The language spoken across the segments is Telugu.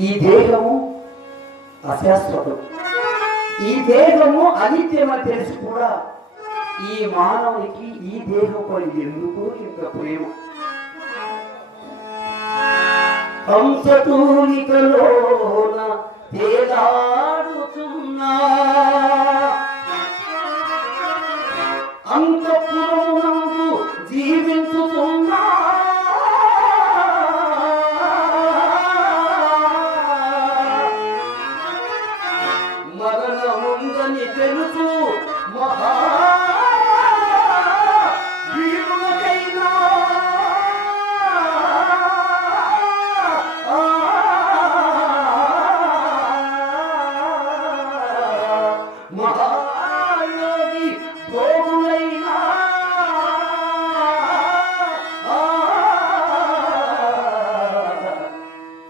ఈ దేహము అశాశ్వతం. ఈ దేహము అనిత్యమని తెలిసి కూడా ఈ మానవునికి ఈ దేహం ఎందుకు ఇంత ప్రేమ? హంసతూనికలోన తేలాడుతున్నా. అంతఃపురమునందు జీవించుతున్నా మహాయోగి భోగులైనా.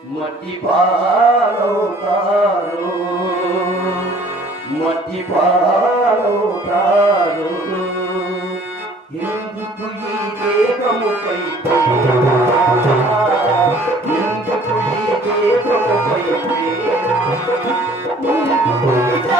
మట్టి పాలవుతారు. మట్టి పాలవుతారు. ఎందుకు ఈ దేహముపై ఎందుకు ఈ దేహముపై ప్రేమ? ఎందుకు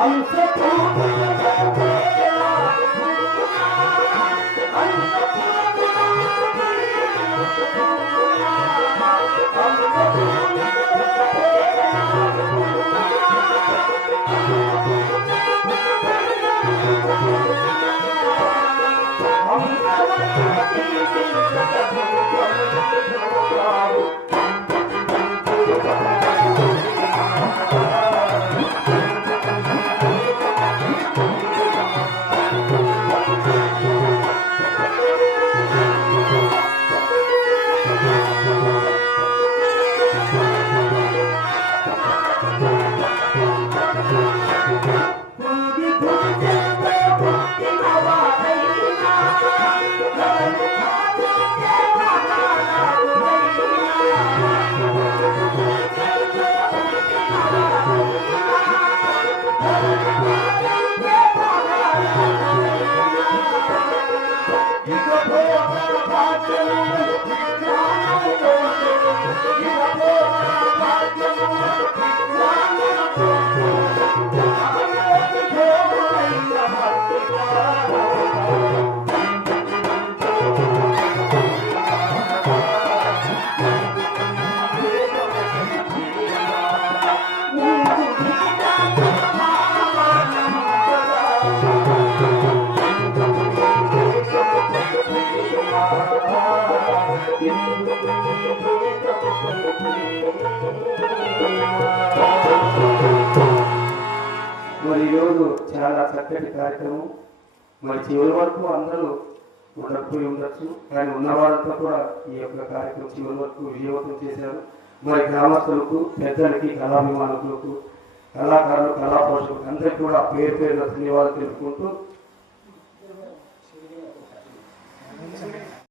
I'm Thank you. మరి ఈరోజు చాలా చక్కటి కార్యక్రమం. మరి చివరి వరకు అందరూ ఉండకపోయి ఉండొచ్చు కానీ ఉన్న వాళ్ళతో కూడా ఈ యొక్క కార్యక్రమం చివరి వరకు విజయవంతం చేశారు. మరి గ్రామస్తులకు పెద్దలకి కళాభిమానులకు కళాకారులు కళా పోషకులకు అందరికీ కూడా పేరు పేరున ధన్యవాదాలు తెలుపుకుంటూ.